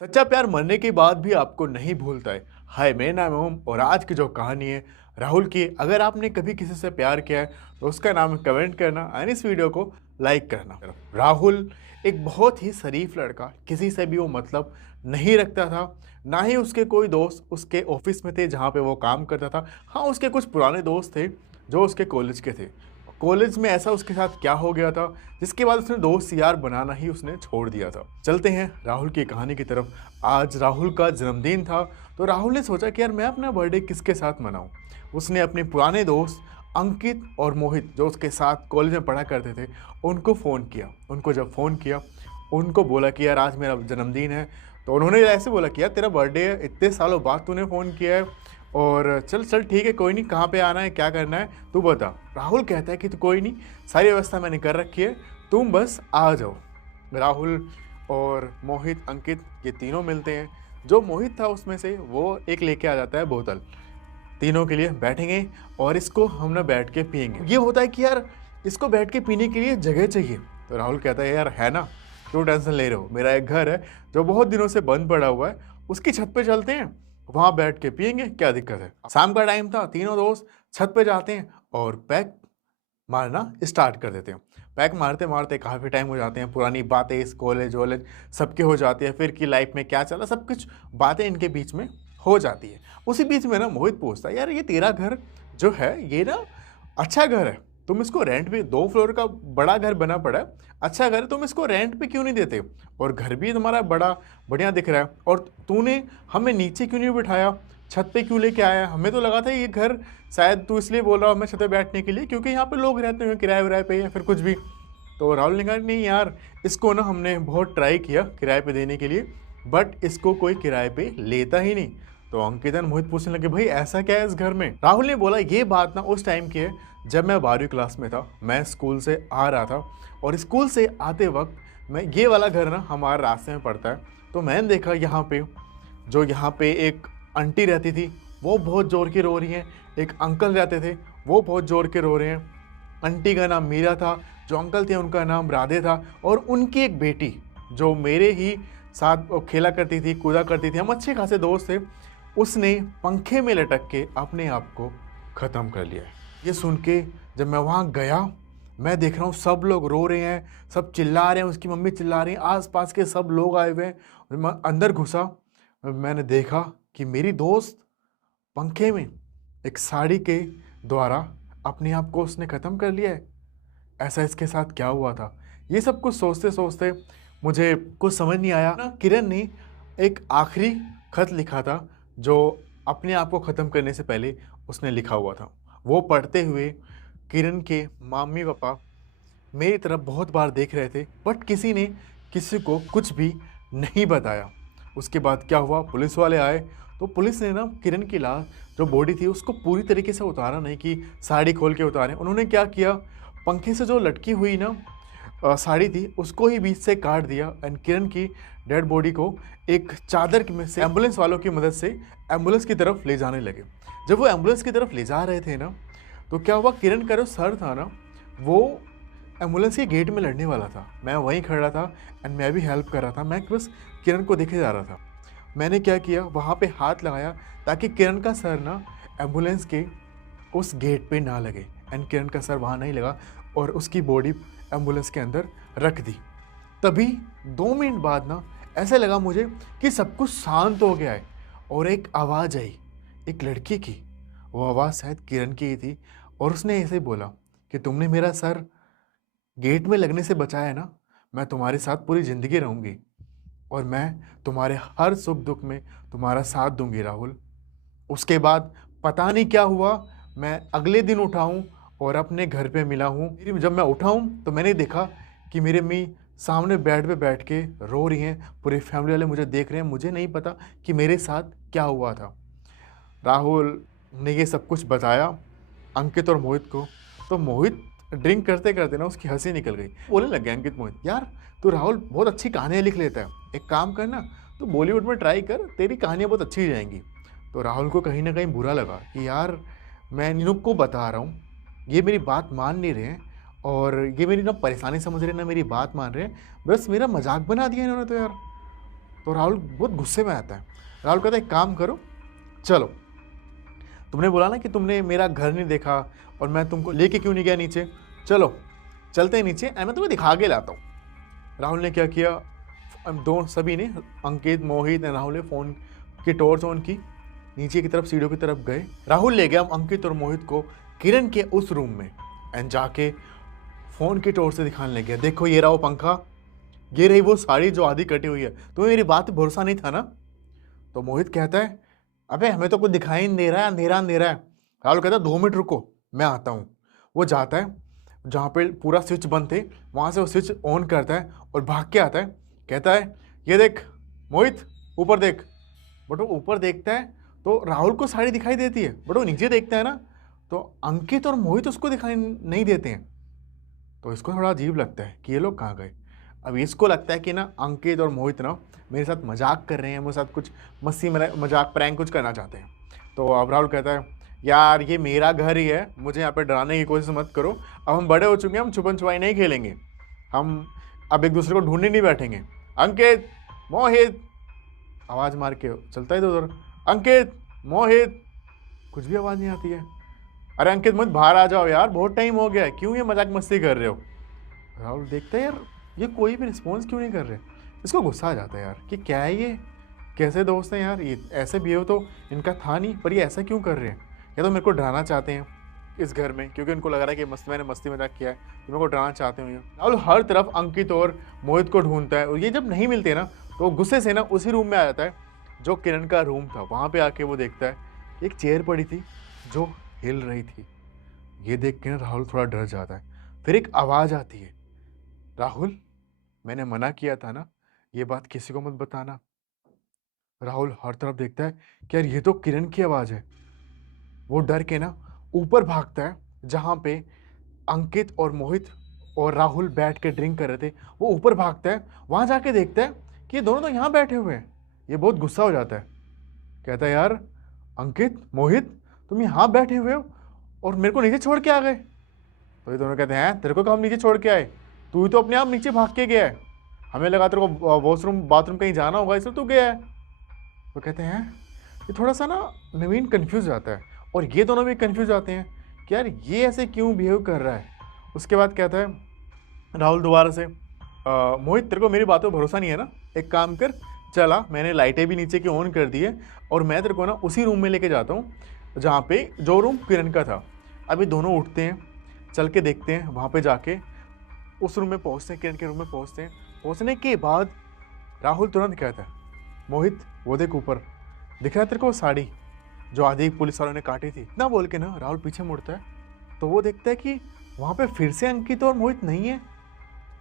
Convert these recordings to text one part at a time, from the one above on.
सच्चा प्यार मरने के बाद भी आपको नहीं भूलता है। हाय, मेरा नाम है ओम और आज की जो कहानी है राहुल की। अगर आपने कभी किसी से प्यार किया है तो उसका नाम कमेंट करना और इस वीडियो को लाइक करना। राहुल एक बहुत ही शरीफ लड़का, किसी से भी वो मतलब नहीं रखता था। ना ही उसके कोई दोस्त उसके ऑफिस में थे जहाँ पे वो काम करता था। हाँ, उसके कुछ पुराने दोस्त थे जो उसके कॉलेज के थे। कॉलेज में ऐसा उसके साथ क्या हो गया था जिसके बाद उसने दोस्त यार बनाना ही उसने छोड़ दिया था। चलते हैं राहुल की कहानी की तरफ। आज राहुल का जन्मदिन था तो राहुल ने सोचा कि यार मैं अपना बर्थडे किसके साथ मनाऊं। उसने अपने पुराने दोस्त अंकित और मोहित जो उसके साथ कॉलेज में पढ़ा करते थे उनको फ़ोन किया। उनको जब फ़ोन किया उनको बोला कि यार आज मेरा जन्मदिन है। तो उन्होंने ऐसे बोला कि यार तेरा बर्थडे है, इतने सालों बाद तूने फ़ोन किया है और चल चल ठीक है, कोई नहीं, कहाँ पे आना है, क्या करना है, तू बता। राहुल कहता है कि तो कोई नहीं, सारी व्यवस्था मैंने कर रखी है, तुम बस आ जाओ। राहुल और मोहित अंकित ये तीनों मिलते हैं। जो मोहित था उसमें से वो एक लेके आ जाता है बोतल। तीनों के लिए बैठेंगे और इसको हम ना बैठ के पियेंगे। ये होता है कि यार इसको बैठ के पीने के लिए जगह चाहिए। तो राहुल कहता है यार है ना, क्यों टेंशन ले रहे हो, मेरा एक घर है जो बहुत दिनों से बंद पड़ा हुआ है, उसकी छत पे चलते हैं, वहाँ बैठ के पियेंगे, क्या दिक्कत है। शाम का टाइम था, तीनों दोस्त छत पे जाते हैं और पैक मारना स्टार्ट कर देते हैं। पैक मारते मारते काफ़ी टाइम हो जाते हैं, पुरानी बातें इस कॉलेज वॉलेज सबके हो जाती है, फिर की लाइफ में क्या चला सब कुछ बातें इनके बीच में हो जाती है। उसी बीच में ना मोहित पूछता है यार ये तेरा घर जो है ये ना अच्छा घर है, तुम इसको रेंट पे, 2 फ्लोर का बड़ा घर बना पड़ा है, अच्छा घर है, तुम इसको रेंट पे क्यों नहीं देते, और घर भी तुम्हारा बड़ा बढ़िया दिख रहा है, और तूने हमें नीचे क्यों नहीं बिठाया, छत पे क्यों लेके आया, हमें तो लगा था ये घर शायद तू इसलिए बोल रहा हो हमें छत पे बैठने के लिए क्योंकि यहाँ पे लोग रहते हैं किराए विराए पे या फिर कुछ भी। तो राहुल ने कहा नहीं यार, इसको ना हमने बहुत ट्राई किया किराए पे देने के लिए, बट इसको कोई किराए पे लेता ही नहीं। तो अंकित और मोहित पूछने लगे भाई ऐसा क्या है इस घर में। राहुल ने बोला ये बात ना उस टाइम की है जब मैं 12वीं क्लास में था, मैं स्कूल से आ रहा था और स्कूल से आते वक्त मैं ये वाला घर ना हमारे रास्ते में पड़ता है, तो मैंने देखा यहाँ पे एक आंटी रहती थी वो बहुत ज़ोर की रो रही हैं, एक अंकल रहते थे वो बहुत ज़ोर के रो रहे हैं। आंटी का नाम मीरा था, जो अंकल थे उनका नाम राधे था, और उनकी एक बेटी जो मेरे ही साथ खेला करती थी, कूदा करती थी, हम अच्छे खासे दोस्त थे, उसने पंखे में लटक के अपने आप को ख़त्म कर लिया है। ये सुन के जब मैं वहाँ गया, मैं देख रहा हूँ सब लोग रो रहे हैं, सब चिल्ला रहे हैं, उसकी मम्मी चिल्ला रही हैं, आसपास के सब लोग आए हुए हैं। और मैं अंदर घुसा, मैंने देखा कि मेरी दोस्त पंखे में एक साड़ी के द्वारा अपने आप को उसने ख़त्म कर लिया है। ऐसा इसके साथ क्या हुआ था, ये सब कुछ सोचते सोचते मुझे कुछ समझ नहीं आया ना। किरण ने एक आखिरी खत लिखा था जो अपने आप को ख़त्म करने से पहले उसने लिखा हुआ था। वो पढ़ते हुए किरण के मम्मी पापा मेरी तरफ बहुत बार देख रहे थे, बट किसी ने किसी को कुछ भी नहीं बताया। उसके बाद क्या हुआ, पुलिस वाले आए तो पुलिस ने ना किरण की लाश जो बॉडी थी उसको पूरी तरीके से उतारा नहीं कि साड़ी खोल के उतारे। उन्होंने क्या किया, पंखे से जो लटकी हुई ना साड़ी थी उसको ही बीच से काट दिया एंड किरण की डेड बॉडी को एक चादर की में से एम्बुलेंस वालों की मदद से एम्बुलेंस की तरफ ले जाने लगे। जब वो एम्बुलेंस की तरफ ले जा रहे थे ना, तो क्या हुआ, किरण का जो सर था ना वो एम्बुलेंस के गेट में लड़ने वाला था। मैं वहीं खड़ा था एंड मैं भी हेल्प कर रहा था, मैं बस किरण को देखे जा रहा था। मैंने क्या किया, वहाँ पे हाथ लगाया ताकि किरण का सर ना एम्बुलेंस के उस गेट पे ना लगे, एंड किरण का सर वहाँ नहीं लगा और उसकी बॉडी एम्बुलेंस के अंदर रख दी। तभी 2 मिनट बाद ना ऐसा लगा मुझे कि सब कुछ शांत हो गया है और एक आवाज़ आई, एक लड़की की। वो आवाज़ शायद किरण की ही थी और उसने ऐसे बोला कि तुमने मेरा सर गेट में लगने से बचाया है ना, मैं तुम्हारे साथ पूरी ज़िंदगी रहूँगी और मैं तुम्हारे हर सुख दुख में तुम्हारा साथ दूंगी राहुल। उसके बाद पता नहीं क्या हुआ, मैं अगले दिन उठाऊँ और अपने घर पे मिला हूँ। जब मैं उठाऊँ तो मैंने देखा कि मेरी अम्मी सामने बेड पे बैठ के रो रही हैं, पूरी फैमिली वाले मुझे देख रहे हैं, मुझे नहीं पता कि मेरे साथ क्या हुआ था। राहुल ने ये सब कुछ बताया अंकित और मोहित को, तो मोहित ड्रिंक करते करते ना उसकी हंसी निकल गई। बोलने लग गया अंकित मोहित, यार तू राहुल बहुत अच्छी कहानियाँ लिख लेता है, एक काम करना तू बॉलीवुड में ट्राई कर, तेरी कहानियाँ बहुत अच्छी जाएंगी। तो राहुल को कहीं ना कहीं बुरा लगा कि यार मैं इन को बता रहा हूँ, ये मेरी बात मान नहीं रहे हैं और ये मेरी ना परेशानी समझ रहे हैं ना मेरी बात मान रहे हैं, बस मेरा मजाक बना दिया इन्होंने तो यार। तो राहुल बहुत गुस्से में आता है। राहुल कहता है एक काम करो, चलो, तुमने बोला ना कि तुमने मेरा घर नहीं देखा और मैं तुमको लेके क्यों नहीं गया नीचे, चलो चलते हैं नीचे, मैं तुम्हें दिखा के लाता हूँ। राहुल ने क्या किया, सभी ने, अंकित, मोहित और राहुल ने फ़ोन की टॉर्च ऑन की, नीचे की तरफ सीढ़ियों की तरफ गए। राहुल ले गया अंकित और मोहित को किरण के उस रूम में एंड जाके फ़ोन की टॉर्च से दिखाने लग गया, देखो ये रहा वो पंखा, ये रही वो साड़ी जो आधी कटी हुई है, तुम्हें मेरी बात पे भरोसा नहीं था ना। तो मोहित कहता है अबे हमें तो कुछ दिखाई नहीं दे रहा है, अंधेरा अंधेरा है। राहुल कहता है 2 मिनट रुको, मैं आता हूँ। वो जाता है जहाँ पे पूरा स्विच बंद थे, वहाँ से वो स्विच ऑन करता है और भाग के आता है, कहता है ये देख मोहित, ऊपर देख। बट वो ऊपर देखता है तो राहुल को साड़ी दिखाई देती है, बट वो नीचे देखता है ना तो अंकित और मोहित उसको दिखाई नहीं देते हैं। तो इसको थोड़ा अजीब लगता है कि ये लोग कहाँ गए। अब इसको लगता है कि ना अंकित और मोहित ना मेरे साथ मजाक कर रहे हैं, मेरे साथ कुछ मस्ती मजाक प्रैंक कुछ करना चाहते हैं। तो अब राहुल कहता है यार ये मेरा घर ही है, मुझे यहाँ पे डराने की कोशिश मत करो, अब हम बड़े हो चुके हैं, हम छुपन छुपाई नहीं खेलेंगे, हम अब एक दूसरे को ढूंढने नहीं बैठेंगे। अंकित, मोहित, आवाज़ मार के चलता है इधर उधर, अंकित, मोहित, कुछ भी आवाज़ नहीं आती है। अरे अंकित मोहित बाहर आ जाओ यार, बहुत टाइम हो गया है, क्यों ये मजाक मस्ती कर रहे हो। राहुल देखता है यार ये कोई भी रिस्पॉन्स क्यों नहीं कर रहे। इसको गुस्सा आ जाता है यार कि क्या है ये, कैसे दोस्त हैं यार, ये ऐसे बिहेव तो इनका था नहीं, पर ये ऐसा क्यों कर रहे हैं। या तो मेरे को डराना चाहते हैं इस घर में, क्योंकि उनको लग रहा है कि मैंने मस्ती मजाक किया है, तो मेरे को डराना चाहते हैं। राहुल हर तरफ अंकित और मोहित को ढूंढता है और ये जब नहीं मिलते ना तो गुस्से से ना उसी रूम में आ जाता है जो किरण का रूम था। वहाँ पे आके वो देखता है एक चेयर पड़ी थी जो हिल रही थी। ये देख के ना राहुल थोड़ा डर जाता है। फिर एक आवाज़ आती है, राहुल मैंने मना किया था ना, ये बात किसी को मत बताना। राहुल हर तरफ देखता है कि यार ये तो किरण की आवाज़ है। वो डर के ना ऊपर भागता है जहाँ पे अंकित और मोहित और राहुल बैठ के ड्रिंक कर रहे थे। वो ऊपर भागता है, वहाँ जाके देखता है कि ये दोनों तो यहाँ बैठे हुए हैं। ये बहुत गुस्सा हो जाता है, कहता है यार अंकित, मोहित, तुम यहाँ बैठे हुए हो और मेरे को नीचे छोड़ के आ गए। तो ये दोनों कहते हैं तेरे को कब नीचे छोड़ के आए, तू ही तो अपने आप नीचे भाग के गया है, हमें लगा तेरे को वॉशरूम बाथरूम कहीं जाना होगा इसलिए तू गया है। वो कहते हैं ये थोड़ा सा ना नवीन कंफ्यूज जाता है और ये दोनों भी कंफ्यूज जाते हैं कि यार ये ऐसे क्यों बिहेव कर रहा है। उसके बाद कहता है राहुल दोबारा से मोहित तेरे को मेरी बातों पर भरोसा नहीं है ना, एक काम कर, चला मैंने लाइटें भी नीचे की ऑन कर दी है और मैं तेरे को ना उसी रूम में लेके जाता हूँ जहाँ पे जो रूम किरण का था। अभी दोनों उठते हैं, चल के देखते हैं, वहाँ पे जाके उस रूम में पहुँचते हैं, किरण के रूम में पहुँचते हैं। पहुँचने के बाद राहुल तुरंत कहता है मोहित वो देख ऊपर, दिख रहा है तेरे को साड़ी जो आधी पुलिस वालों ने काटी थी। इतना बोल के ना राहुल पीछे मुड़ता है तो वो देखता है कि वहाँ पे फिर से अंकित और मोहित नहीं है।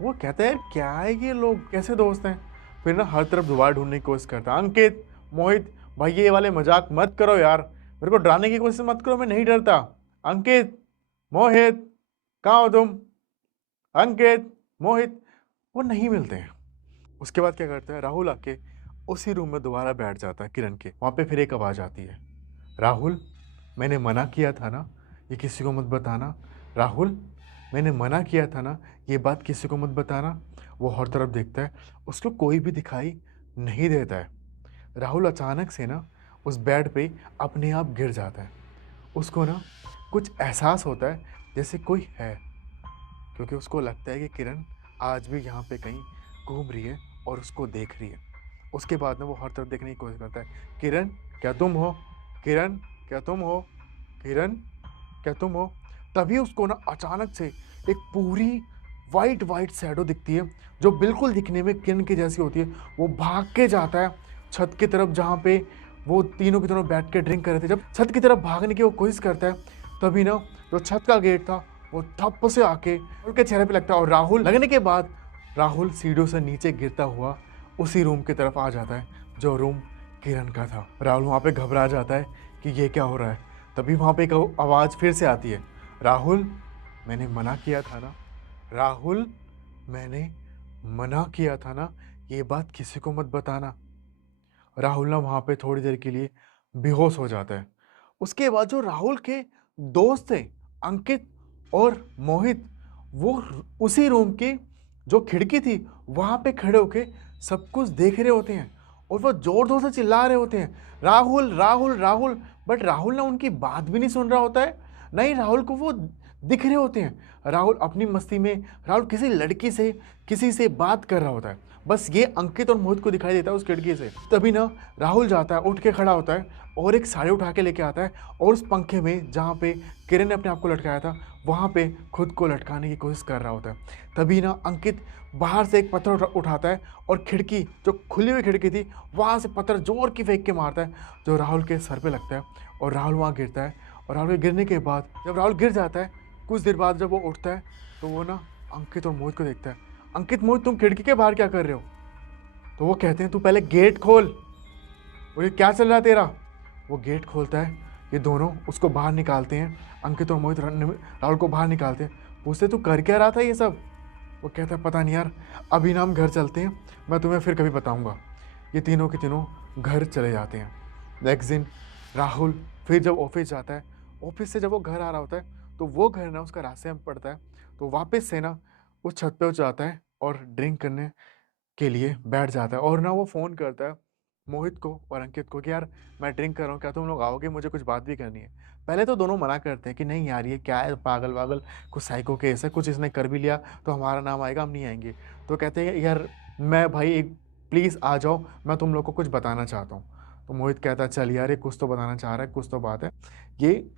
वो कहता है यार क्या है ये लोग, कैसे दोस्त हैं। फिर ना हर तरफ दोबारा ढूंढने की कोशिश करता है, अंकित, मोहित, भाई ये वाले मजाक मत करो यार, मेरे को डराने की कोशिश मत करो, मैं नहीं डरता। अंकित, मोहित, कहाँ हो तुम, अंकित, मोहित, वो नहीं मिलते हैं। उसके बाद क्या करता है राहुल आके उसी रूम में दोबारा बैठ जाता है किरण के। वहाँ पे फिर एक आवाज़ आती है, राहुल मैंने मना किया था ना ये किसी को मत बताना, राहुल मैंने मना किया था ना ये बात किसी को मत बताना। वो हर तरफ देखता है, उसको कोई भी दिखाई नहीं देता है। राहुल अचानक से ना उस बेड पे अपने आप गिर जाता है। उसको ना कुछ एहसास होता है जैसे कोई है, क्योंकि उसको लगता है कि किरण आज भी यहाँ पे कहीं घूम रही है और उसको देख रही है। उसके बाद ना वो हर तरफ देखने की कोशिश करता है, किरण क्या तुम हो, किरण क्या तुम हो, किरण क्या तुम हो। तभी उसको ना अचानक से एक पूरी वाइट शैडो दिखती है जो बिल्कुल दिखने में किरण की जैसी होती है। वो भाग के जाता है छत की तरफ जहाँ पे वो तीनों की तरफ बैठ के ड्रिंक कर रहे थे। जब छत की तरफ भागने की वो कोशिश करता है तभी ना जो छत का गेट था वो ठप से आके उनके चेहरे पे लगता है और राहुल लगने के बाद राहुल सीढ़ियों से नीचे गिरता हुआ उसी रूम की तरफ आ जाता है जो रूम किरण का था। राहुल वहाँ पे घबरा जाता है कि ये क्या हो रहा है। तभी वहाँ पे एक आवाज़ फिर से आती है, राहुल मैंने मना किया था ना, राहुल मैंने मना किया था ना ये बात किसी को मत बताना। राहुल ना वहाँ पे थोड़ी देर के लिए बेहोश हो जाता है। उसके बाद जो राहुल के दोस्त थे अंकित और मोहित, वो उसी रूम की जो खिड़की थी वहाँ पे खड़े होके सब कुछ देख रहे होते हैं और वो जोर जोर से चिल्ला रहे होते हैं, राहुल राहुल राहुल। बट राहुल ना उनकी बात भी नहीं सुन रहा होता है, नहीं राहुल को वो दिख रहे होते हैं। राहुल अपनी मस्ती में, राहुल किसी लड़की से, किसी से बात कर रहा होता है। बस ये अंकित और मोहित को दिखाई देता है उस खिड़की से। तभी ना राहुल जाता है, उठ के खड़ा होता है और एक साड़ी उठा के लेके आता है और उस पंखे में जहाँ पे किरण ने अपने आप को लटकाया था वहाँ पे खुद को लटकाने की कोशिश कर रहा होता है। तभी ना अंकित बाहर से एक पत्थर उठाता है और खिड़की, जो खुली हुई खिड़की थी, वहाँ से पत्थर जोर की फेंक के मारता है, जो राहुल के सर पे लगता है और राहुल वहाँ गिरता है। और राहुल के गिरने के बाद जब राहुल गिर जाता है, कुछ देर बाद जब वो उठता है तो वो ना अंकित और मोहित को देखता है। अंकित, मोहित, तुम खिड़की के बाहर क्या कर रहे हो? तो वो कहते हैं तू पहले गेट खोल। और ये क्या चल रहा है तेरा? वो गेट खोलता है, ये दोनों उसको बाहर निकालते हैं, अंकित और मोहित राहुल को बाहर निकालते हैं। पूछते तू कर क्या रहा था ये सब? वो कहता है पता नहीं यार, अभी ना हम घर चलते हैं, मैं तुम्हें फिर कभी बताऊंगा। ये तीनों के तीनों घर चले जाते हैं। नेक्स्ट दिन राहुल फिर जब ऑफिस जाता है, ऑफिस से जब वो घर आ रहा होता है तो वो घर ना उसका रास्ते में पड़ता है। तो वापस से ना उस छत पे जाता है और ड्रिंक करने के लिए बैठ जाता है और ना वो फ़ोन करता है मोहित को और अंकित को कि यार मैं ड्रिंक कर रहा हूँ, क्या तुम लोग आओगे, मुझे कुछ बात भी करनी है। पहले तो दोनों मना करते हैं कि नहीं यार ये क्या है, पागल वागल, कुछ साइको केस है, कुछ इसने कर भी लिया तो हमारा नाम आएगा, हम नहीं आएंगे। तो कहते हैं यार मैं भाई एक प्लीज़ आ जाओ, मैं तुम लोग को कुछ बताना चाहता हूँ। तो मोहित कहता है चल यार ये कुछ तो बताना चाह रहा है, कुछ तो बात है, ये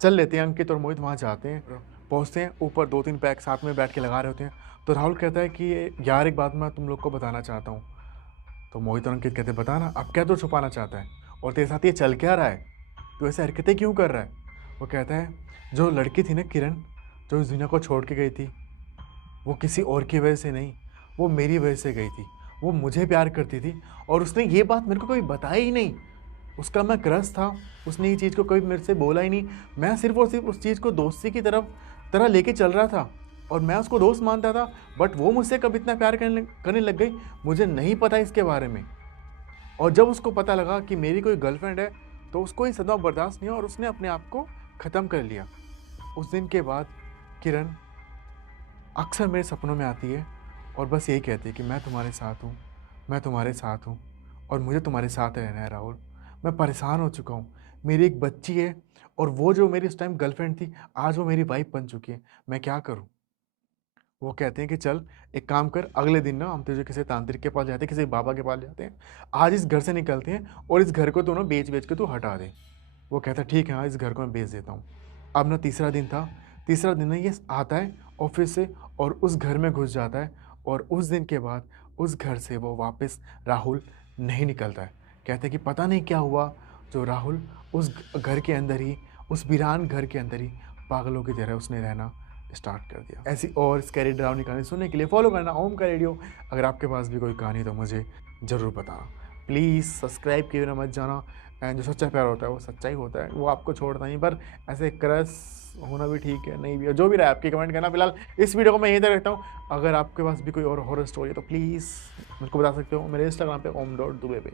चल लेते हैं। अंकित और मोहित वहाँ जाते हैं, पहुँचते हैं, ऊपर 2-3 पैक साथ में बैठ के लगा रहे होते हैं। तो राहुल कहता है कि यार एक बात मैं तुम लोग को बताना चाहता हूँ। तो मोहित और अंकित कहते हैं बताना, अब क्या तो छुपाना चाहता है और तेरे साथ ये चल क्या रहा है, तू ऐसे हरकतें क्यों कर रहा है? वो कहता है जो लड़की थी ना किरण, जो इस दुनिया को छोड़ के गई थी, वो किसी और की वजह से नहीं, वो मेरी वजह से गई थी। वो मुझे प्यार करती थी और उसने ये बात मेरे को कभी बताई ही नहीं। उसका मैं क्रश था, उसने ये चीज़ को कभी मेरे से बोला ही नहीं। मैं सिर्फ और सिर्फ उस चीज़ को दोस्ती की तरह लेके चल रहा था और मैं उसको दोस्त मानता था। बट वो मुझसे कब इतना प्यार करने लग गई, मुझे नहीं पता इसके बारे में। और जब उसको पता लगा कि मेरी कोई गर्लफ्रेंड है तो उसको ये सदमा बर्दाश्त नहीं हुआ और उसने अपने आप को ख़त्म कर लिया। उस दिन के बाद किरण अक्सर मेरे सपनों में आती है और बस यही कहती है कि मैं तुम्हारे साथ हूँ, मैं तुम्हारे साथ हूँ और मुझे तुम्हारे साथ रहना है राहुल। मैं परेशान हो चुका हूँ, मेरी एक बच्ची है और वो जो मेरी उस टाइम गर्लफ्रेंड थी आज वो मेरी वाइफ बन चुकी है, मैं क्या करूँ? वो कहते हैं कि चल एक काम कर, अगले दिन ना हम तुझे किसी तांत्रिक के पास जाते हैं, किसी बाबा के पास जाते हैं, आज इस घर से निकलते हैं और इस घर को तू ना बेच बेच के तू हटा दे। वो कहता है ठीक है हाँ, इस घर को मैं बेच देता हूँ। अब ना तीसरा दिन था, तीसरा दिन ना ये आता है ऑफिस से और उस घर में घुस जाता है और उस दिन के बाद उस घर से वो वापस राहुल नहीं निकलता है। कहते हैं कि पता नहीं क्या हुआ, जो राहुल उस घर के अंदर ही, उस वीरान घर के अंदर ही पागलों की तरह उसने रहना स्टार्ट कर दिया। ऐसी और स्कैरी डरावनी कहानी सुनने के लिए फॉलो करना ओम का रेडियो। अगर आपके पास भी कोई कहानी तो मुझे ज़रूर बताना। प्लीज़ सब्सक्राइब किए बिना मत जाना। एंड जो सच्चा प्यार होता है वो सच्चा ही होता है, वो आपको छोड़ता नहीं, पर ऐसे क्रश होना भी ठीक है, नहीं भी, जो भी रहा आपकी कमेंट करना। फिलहाल इस वीडियो को मैं यहीं तक रखता हूँ। अगर आपके पास भी कोई और हॉरर स्टोरी है तो प्लीज़ मेरे को बता सकते हो मेरे इंस्टाग्राम पे om.dubey पे।